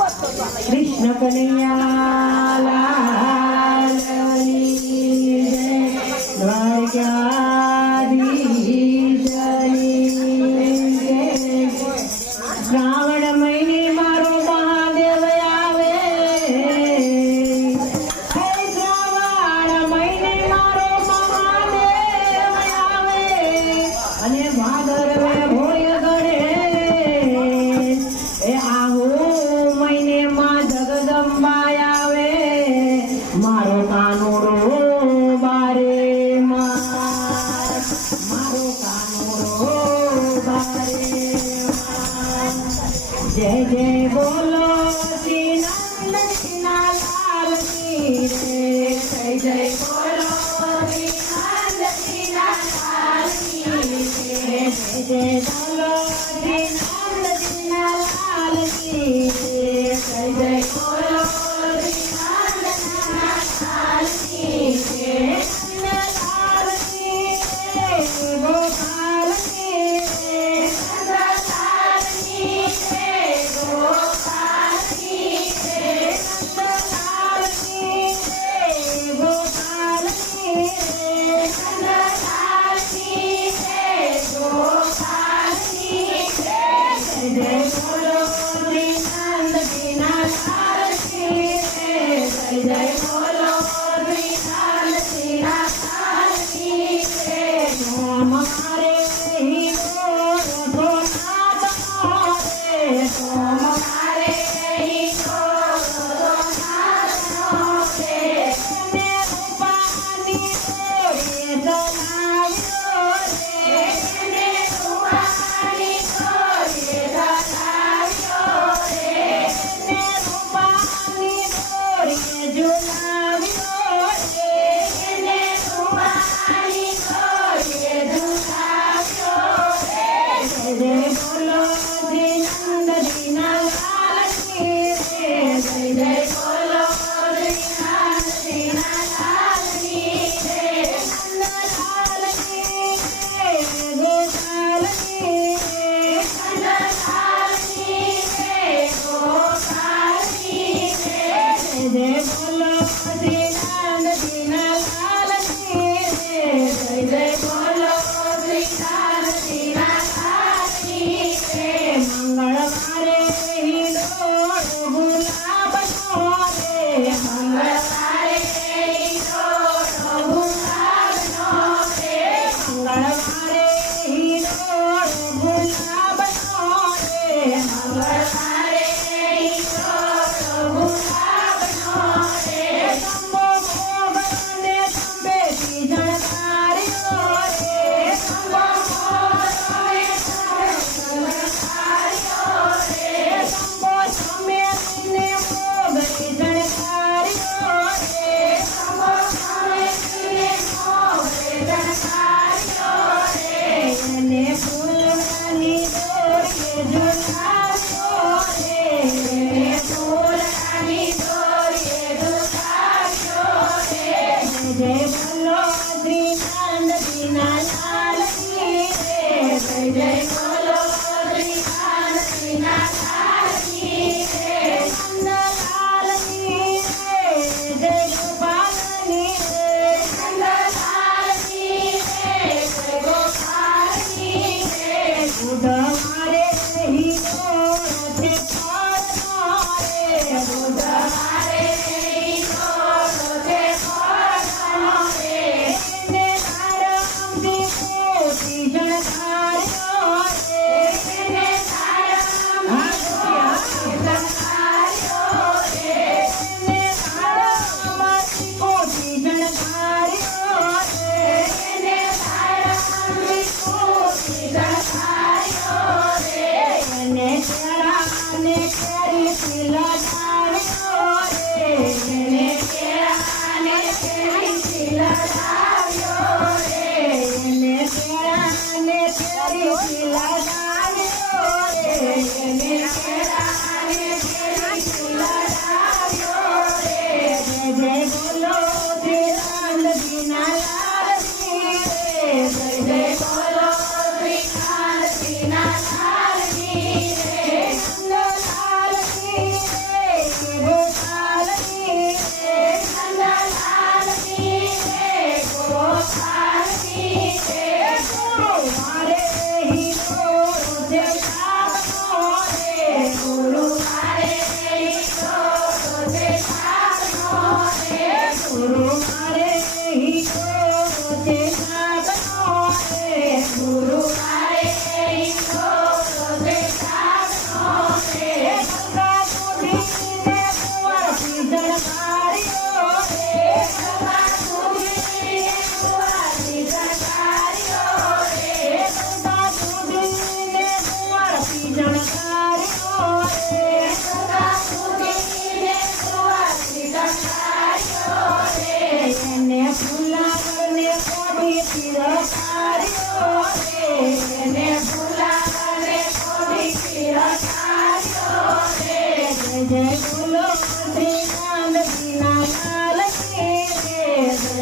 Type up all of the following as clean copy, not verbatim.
कृष्ण कन्हैया लाल की जय, द्वारकाधीश की जय। श्रावण महीने मारो महादेव आवे, श्रावण महीने मारो महादेव आवे, અને ભાદરવે ભોય ગણેશ એ આહો મહિને માં જગદંબા આવે, મારો કાનુડો બારે માં, મારો કાનુડો બારે માં। જય જય બોલો શ્રી નંદના લાલ કી રે, જય જય બોલો શ્રી નંદના લાલ કી રે, જય જય બોલો શ્રી નંદના લાલ કી રે, જય જય બોલો શ્રી નંદના લાલ કી રે, નંદલાલ કી રે, ગોપાલ કી રે, નંદલાલ કી રે, ગોપાલ કી રે, નંદલાલ કી રે, ગોપાલ કી રે, નંદલાલ કી રે, ગોપાલ કી રે, જય જય બોલો શ્રી નંદના લાલ કી રે, જય જય બોલો શ્રી નંદના લાલ કી રે। મારે હીરો સોનાથ મારે, મારે હીરો સોનાથ મારે, ને રૂપાની દોરી જલાવ્યો રે, ને રૂપાની દોરી જલાવ્યો રે, ને રૂપાની દોરી ઝુલાવ્યો રે, ને રૂપાની દોરી ઝુલાવ્યો રે, જય જય બોલો શ્રી નંદના લાલ કી રે, જય જય બોલો શ્રી નંદના લાલ કી રે, નંદલાલ કી રે, ગોપાલ કી રે, નંદલાલ કી રે, ગોપાલ કી રે, જય જય બોલો શ્રી નંદના લાલ કી રે, જય જય બોલો શ્રી નંદના લાલ કી રે। મંગળવારે હિંડોળો ગુલાબનો રે, મંગળવારે હિંડોળો ગુલાબનો રે, મંગળવારે હિંડોળો ગુલાબનો રે, મંગળવારે હિંડોળો ગુલાબનો રે, શંભો મોગલને ચંપેથી જણકાર્યો રે, શંભો મોગલને ચંપેથી જણકાર્યો રે, શંભો સમેતને મોગલી જણકાર્યો રે, શંભો સમેતને મોગલી જણકાર્યો રે, એને ફૂલની દોરીએ ઝુલાવ્યો રે, એને ફૂલની દોરીએ ઝુલાવ્યો રે, જય જય બોલો શ્રી નંદના લાલ કી રે, જય જય બોલો શ્રી નંદના લાલ કી રે, નંદલાલ કી રે, જય ગોપાલની રે, નંદલાલ કી રે, જય ગોપાલ કી રે, બુધવારે હિંડોળો છે ફળનો રે, બુધવારે હિંડોળો છે ફળનો રે, એને તારમથી મોતી જણકાર્યો રે, એને તારમથી જણકાર્યો રે, એને તારમથી મોતી જણકાર્યો રે, એને તારમથી મોતી જણકાર્યો રે, એને કેળાને કેરીથી લડાવ્યો રે, એને કેળાને કેરીથી લડાવ્યો રે, એને કેળાને કેરીથી લડાવ્યો રે, એને કેળાને કેરીથી લડાવ્યો રે, જય જય બોલો શ્રી નંદના લાલ કી રે, જય જય બોલો શ્રી નંદના લાલ કી રે, નંદલાલ કી રે, જય બોલો શ્રી નાનજીના લાલ કી રે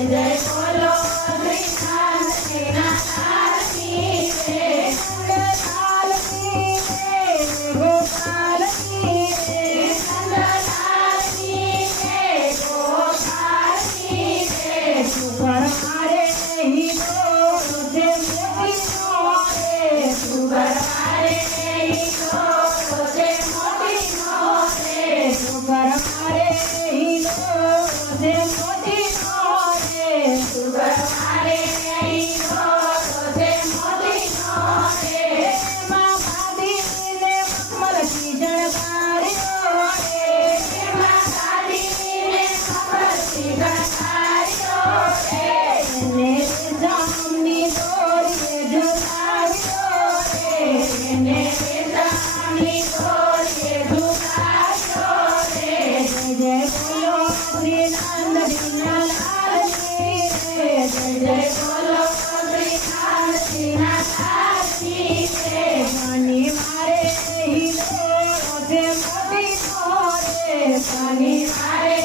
જય બોલો શ્રી નાનજીના લાલ કી રે નંદલાલ કી રે ગોપાલ કી રે નંદલાલ કી રે ગોપાલ કી રે સુગર મારે હીરો રોજે મોતીનો રે સુગર મારે હીરો રોજે મોતીનો રે સુગર મારે હીરો રોજે મોતીનો રે સુગર મારે હીરો રોજે મોતીનો રે માં ભાદીને મખમલથી જણકાર્યો રે માં ભાદીને મખમલથી જણકાર્યો રે એને જામની દોરીએ ઝુલાવ્યો રે એને જામની દોરીએ ઝુલાવ્યો રે જય બોલો શ્રી નાનજીના લાલ કી રે જય બોલો શ્રી નાનજીના લાલ કી રે પાણી મારે હીરો રોજે મોતીનો રે પાણી મારે